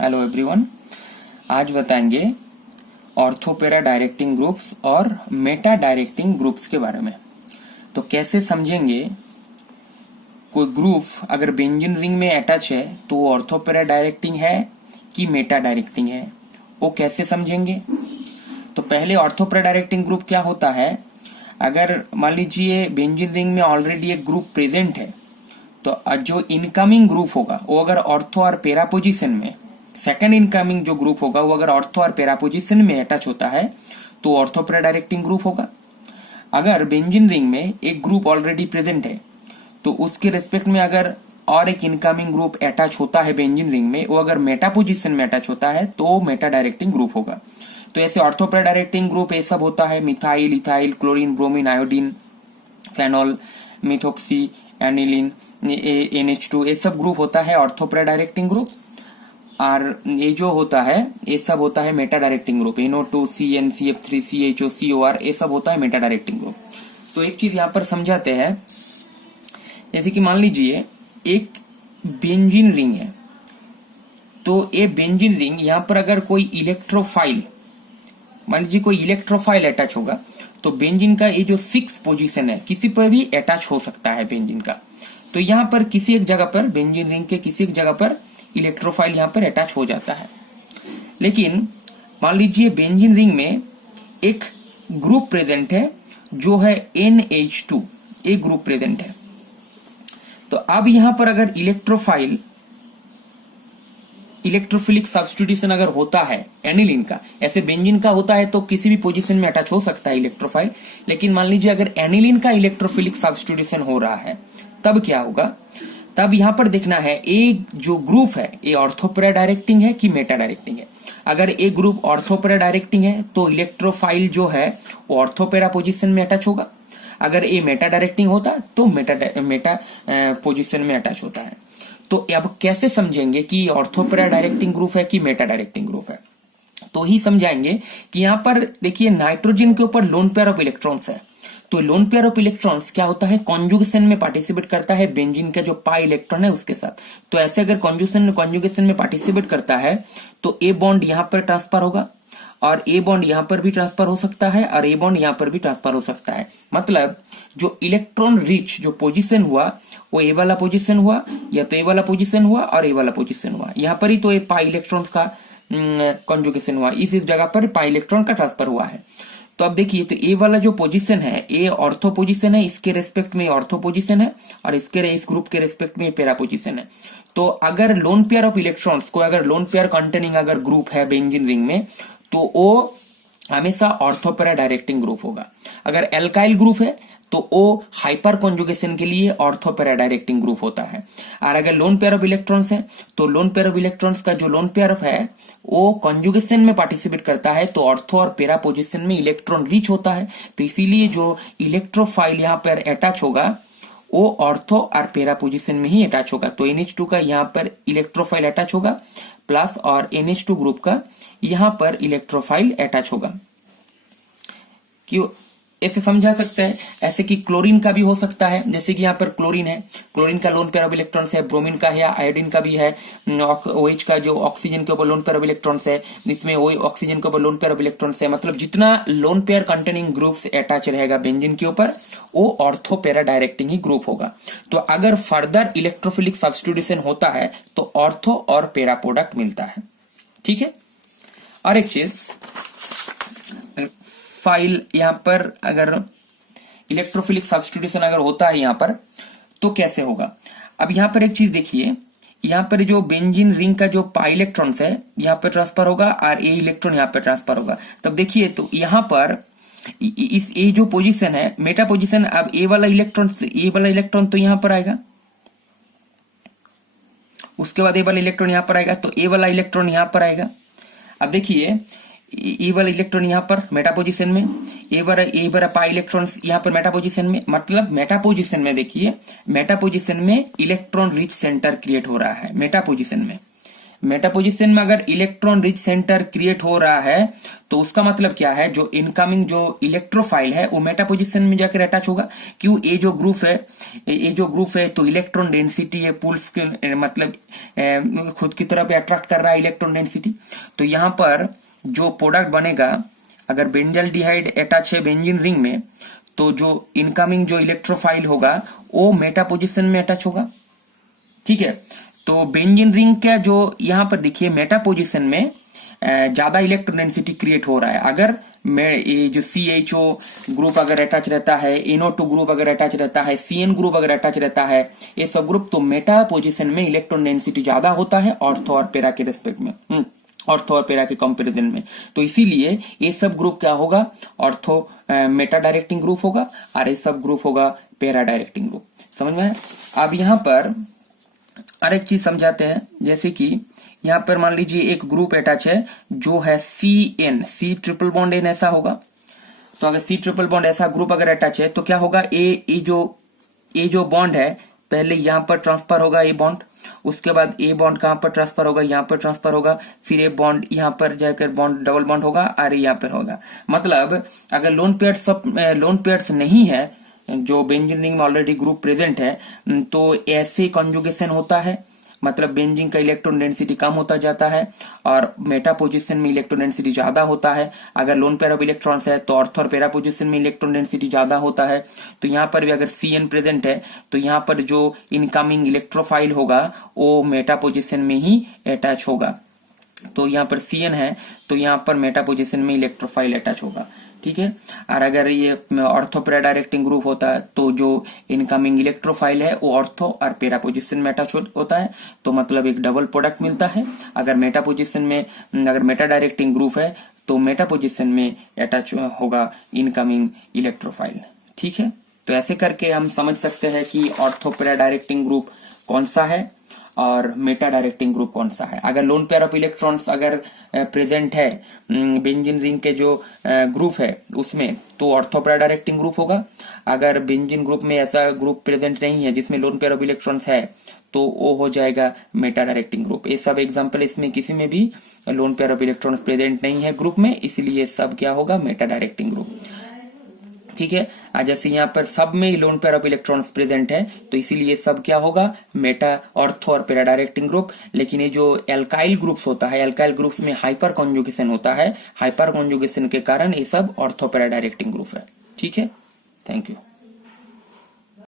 Hello everyone. आज बताएंगे ortho para directing groups और मेटा डायरेक्टिंग ग्रुप्स के बारे में। तो कैसे समझेंगे कोई ग्रुप अगर बेंजीन रिंग में अटैच है तो वो ऑर्थो पैरा डायरेक्टिंग है कि मेटा डायरेक्टिंग है, वो कैसे समझेंगे। तो पहले ऑर्थो पैरा डायरेक्टिंग ग्रुप क्या होता है। अगर मान लीजिए बेंजीन रिंग में ऑलरेडी एक ग्रुप प्रेजेंट है तो जो इनकमिंग ग्रुप होगा वो अगर ऑर्थो और पैरा पोजीशन में, सेकंड इनकमिंग जो ग्रुप होगा वो अगर ऑर्थो और पैरा पोजीशन में अटैच होता है तो ऑर्थो पैरा डायरेक्टिंग ग्रुप होगा। अगर बेंजीन रिंग में एक ग्रुप ऑलरेडी प्रेजेंट है तो उसके रिस्पेक्ट में अगर और एक इनकमिंग ग्रुप अटैच होता है बेंजीन रिंग में, वो अगर मेटा पोजीशन में अटैच होता है तो वो मेटा डायरेक्टिंग ग्रुप होगा। तो ऐसे ऑर्थो पैरा डायरेक्टिंग ग्रुप ये सब होता है methyl, ethyl, chlorine, bromine, iodine, phenol, methoxy, aniline, NH2, ये सब ग्रुप होता है ऑर्थो पैरा डायरेक्टिंग ग्रुप। और ये जो होता है ये सब होता है Meta directing group. NO2, CN, CF3, CHO, COR, ये सब होता है मेटा डायरेक्टिंग ग्रुप। तो एक चीज यहाँ पर समझाते हैं, जैसे कि मान लीजिए एक बेंजीन रिंग है, तो ये बेंजीन रिंग यहाँ पर अगर कोई इलेक्ट्रोफाइल, मान लीजिए कोई इलेक्ट्रोफाइल अटैच होगा तो बेंजीन का ये जो 6 पोजीशन है किसी पर भी अटैच हो सकता है बेंजीन का। तो यहाँ पर किसी एक जगह पर बेंजीन रिंग के किसी एक जगह पर इलेक्ट्रोफाइल यहाँ पर अटैच हो जाता है। लेकिन मान लीजिए बेंजीन रिंग में एक ग्रुप प्रेजेंट है जो है NH2, एक ग्रुप प्रेजेंट है। तो अब यहां पर अगर इलेक्ट्रोफिलिक सब्स्टिट्यूशन अगर होता है एनिलीन का, ऐसे बेंजीन का होता है तो किसी भी पोजीशन में अटैच हो सकता है इलेक्ट्रोफाइल। लेकिन मान लीजिए अगर एनिलीन का इलेक्ट्रोफिलिक सब्स्टिट्यूशन हो रहा है तब क्या होगा। तब यहां पर देखना है ये जो ग्रुप है ये ऑर्थो पैरा डायरेक्टिंग है कि मेटा डायरेक्टिंग है। अगर एक ग्रुप ऑर्थो पैरा डायरेक्टिंग है तो इलेक्ट्रोफाइल जो है वो ऑर्थो पैरा पोजीशन में अटैच होगा। अगर ये मेटा डायरेक्टिंग होता तो मेटा पोजीशन में अटैच होता है। तो अब कैसे समझेंगे कि ऑर्थो पैरा डायरेक्टिंग ग्रुप है कि मेटा डायरेक्टिंग ग्रुप है। तो ही समझाएंगे कि यहाँ पर देखिए नाइट्रोजन के ऊपर लोन पेयर ऑफ इलेक्ट्रॉन्स है। तो लोन पेयर ऑफ इलेक्ट्रॉन्स क्या होता है, कॉन्जुगेशन में पार्टिसिपेट करता है बेंजीन का जो पाई इलेक्ट्रॉन है उसके साथ। तो ऐसे अगर कॉन्जुगेशन में पार्टिसिपेट करता है तो ए बॉन्ड यहाँ पर ट्रांसफर होगा और ए बॉन्ड यहाँ पर भी ट्रांसफर हो सकता है और ए बॉन्ड यहाँ पर भी ट्रांसफर हो सकता है। मतलब जो इलेक्ट्रॉन रिच जो पोजीशन हुआ वो ए वाला पोजीशन हुआ या तो ए वाला पोजीशन हुआ और ए वाला पोजीशन हुआ। यहाँ पर ही तो ए पाई इलेक्ट्रॉन्स का कॉन्जुगेशन हुआ, इस जगह पर पाई इलेक्ट्रॉन का ट्रांसफर हुआ है। तो अब देखिए तो ए वाला जो पोजीशन है ए ऑर्थो पोजीशन है, इसके रेस्पेक्ट में ऑर्थो पोजीशन है और इस ग्रुप के रेस्पेक्ट में पैरा पोजीशन है। तो अगर लोन पेयर ऑफ इलेक्ट्रॉन्स को अगर लोन पेयर कंटेनिंग अगर ग्रुप है बेंजीन रिंग में तो वो हमेशा ऑर्थो पैरा डायरेक्टिंग ग्रुप होगा। अगर एल्काइल ग्रुप है तो वो हाइपर कॉन्जुगेशन के लिए ऑर्थो पैरा डायरेक्टिंग ग्रुप होता है। और अगर लोन पेयर ऑफ इलेक्ट्रॉन्स है तो लोन पेयर ऑफ इलेक्ट्रॉन्स का जो लोन पेयर ऑफ है वो कॉन्जुगेशन में पार्टिसिपेट करता है तो ऑर्थो और पैरा पोजीशन में इलेक्ट्रॉन रिच होता है। तो इसीलिए जो इलेक्ट्रोफाइल यहाँ पर अटैच होगा वो ऑर्थो और पैरा पोजीशन में ही अटैच होगा। तो NH2 का यहाँ पर इलेक्ट्रोफाइल अटैच होगा प्लस और NH2 ग्रुप का यहाँ पर इलेक्ट्रोफाइल अटैच होगा। क्यों ऐसे समझा सकते हैं, ऐसे कि क्लोरीन का भी हो सकता है। जैसे कि यहाँ पर क्लोरीन है, क्लोरीन का लोन पेयर ऑफ इलेक्ट्रॉन्स है, ब्रोमीन का है, आयोडीन का भी है, OH का जो ऑक्सीजन के ऊपर लोन पेयर ऑफ इलेक्ट्रॉन्स है, इसमें वही ऑक्सीजन के ऊपर लोन पेयर ऑफ इलेक्ट्रॉन्स है। मतलब जितना lone pair containing groups attach रहेगा बेंजीन के ऊपर वो ऑर्थो पैरा डायरेक्टिंग ही ग्रुप होगा। तो अगर फर्दर इलेक्ट्रोफिलिक सब्स्टिट्यूशन होता है तो ऑर्थो और पैरा प्रोडक्ट मिलता है। ठीक है। और एक चीज, फाइल यहाँ पर अगर इलेक्ट्रोफिलिक सब्स्टिट्यूशन अगर होता है यहाँ पर तो कैसे होगा। अब यहाँ पर एक चीज देखिए, यहाँ पर जो बेंजीन रिंग का जो पाई इलेक्ट्रॉन्स है यहाँ पर ट्रांसफर होगा और ए इलेक्ट्रॉन यहाँ पर ट्रांसफर होगा। तब देखिए तो यहाँ पर इस ए जो पोजीशन है मेटा पोजीशन, अब ए वाला इलेक्ट्रॉन तो यहाँ पर आएगा, उसके बाद ए वाला इलेक्ट्रॉन यहाँ पर आएगा, तो ए वाला इलेक्ट्रॉन यहाँ पर आएगा। अब देखिए ए वाला इलेक्ट्रॉन यहाँ पर मेटा पोजीशन में, ए वाला पाई इलेक्ट्रॉन्स यहाँ पर मेटा पोजीशन में। मतलब मेटा पोजीशन में देखिए, मेटा पोजीशन में इलेक्ट्रॉन रिच सेंटर क्रिएट हो रहा है मेटा पोजीशन में। मेटा पोजीशन में अगर इलेक्ट्रॉन रिच सेंटर क्रिएट हो रहा है तो उसका मतलब क्या है, जो इनकमिंग जो इलेक्ट्रोफाइल है वो मेटा पोजीशन में जाकर अटैच होगा। क्यों, ये जो ग्रुप है तो इलेक्ट्रॉन डेंसिटी है, पुल्स के मतलब खुद की तरफ अट्रैक्ट कर रहा है इलेक्ट्रॉन डेंसिटी। तो यहाँ पर जो प्रोडक्ट बनेगा, अगर बेंजल्डिहाइड अटैच है बेंजीन रिंग में, तो जो इनकमिंग जो इलेक्ट्रोफाइल होगा वो मेटा पोजीशन में अटैच होगा। ठीक है, तो बेंजीन रिंग का जो यहाँ पर देखिए मेटा पोजीशन में ज्यादा इलेक्ट्रॉन डेंसिटी क्रिएट हो रहा है। अगर ये जो CHO ग्रुप अगर अटैच रहता है, NO2 ग्रुप अगर अटैच रहता है, CN ग्रुप अगर अटैच रहता है, ये सब ग्रुप, तो मेटा पोजीशन में इलेक्ट्रॉन डेंसिटी ज्यादा होता है ऑर्थो और पैरा के रेस्पेक्ट में, ऑर्थो और पैरा के कंपैरिजन में। तो इसीलिए ये सब ग्रुप क्या होगा, ऑर्थो मेटा डायरेक्टिंग ग्रुप होगा और ये सब ग्रुप होगा पैरा डायरेक्टिंग ग्रुप। समझ में? अब यहाँ पर और एक चीज समझाते हैं, जैसे कि यहाँ पर मान लीजिए एक ग्रुप अटैच है जो है CN, C triple bond N ऐसा होगा। तो अगर C ट्रिपल बॉन्ड ऐसा ग्रुप अगर अटैच है तो क्या होगा, ये जो बॉन्ड है पहले यहाँ पर ट्रांसफर होगा ये बॉन्ड, उसके बाद ये बॉन्ड कहाँ पर ट्रांसफर होगा, यहाँ पर ट्रांसफर होगा, फिर ये बॉन्ड यहाँ पर जाकर बॉन्ड डबल बॉन्ड होगा और यहाँ पर होगा। मतलब अगर लोन पेयर्स नहीं है, जो बेंजीन रिंग में ऑलरेडी ग्रुप प्रेजेंट है, तो ऐसे कॉन्जुगेशन होता है, मतलब बेंजीन का इलेक्ट्रॉन डेंसिटी कम होता जाता है और मेटा पोजीशन में इलेक्ट्रॉन डेंसिटी ज्यादा होता है। अगर लोन पेयर ऑफ इलेक्ट्रॉन्स है तो ऑर्थो और पैरा पोजीशन में इलेक्ट्रॉन डेंसिटी ज्यादा होता है। तो यहाँ पर भी अगर CN प्रेजेंट है तो यहाँ पर जो इनकमिंग इलेक्ट्रोफाइल होगा वो मेटा पोजीशन में ही अटैच होगा। तो यहाँ पर CN है तो यहाँ पर मेटा पोजीशन में इलेक्ट्रोफाइल अटैच होगा। ठीक है, और अगर ये ऑर्थो पैरा डायरेक्टिंग ग्रुप होता है तो जो इनकमिंग इलेक्ट्रोफाइल है वो ऑर्थो और पैरा पोजीशन में अटैच होता है, तो मतलब एक डबल प्रोडक्ट मिलता है। अगर मेटा पोजीशन में, अगर मेटा डायरेक्टिंग ग्रुप है तो मेटा पोजीशन में अटैच होगा इनकमिंग इलेक्ट्रोफाइल। ठीक है, तो ऐसे करके हम समझ सकते हैं कि ऑर्थो पैरा डायरेक्टिंग ग्रुप कौन सा है और मेटा डायरेक्टिंग ग्रुप कौन सा है। अगर लोन पेयर ऑफ इलेक्ट्रॉन्स अगर प्रेजेंट है बेंजीन रिंग के जो ग्रुप है उसमें, तो ऑर्थो पैरा डायरेक्टिंग ग्रुप होगा। अगर बेंजीन ग्रुप में ऐसा ग्रुप प्रेजेंट नहीं है जिसमें लोन पेयर ऑफ इलेक्ट्रॉन्स है तो वो हो जाएगा मेटा डायरेक्टिंग ग्रुप। ये सब एग्जांपल, इसमें किसी में भी lone pair of electrons present नहीं है ग्रुप में, इसलिए सब क्या होगा, मेटा डायरेक्टिंग ग्रुप। ठीक है, जैसे यहाँ पर सब में lone pair of electrons present है तो इसीलिए सब क्या होगा, मेटा, ऑर्थो और पैरा डायरेक्टिंग ग्रुप। लेकिन ये जो एल्काइल ग्रुप्स होता है, एल्काइल ग्रुप्स में हाइपर कॉन्जुगेशन होता है, हाइपर कॉन्जुगेशन के कारण ये सब ऑर्थो पैरा डायरेक्टिंग ग्रुप है। ठीक है, थैंक यू।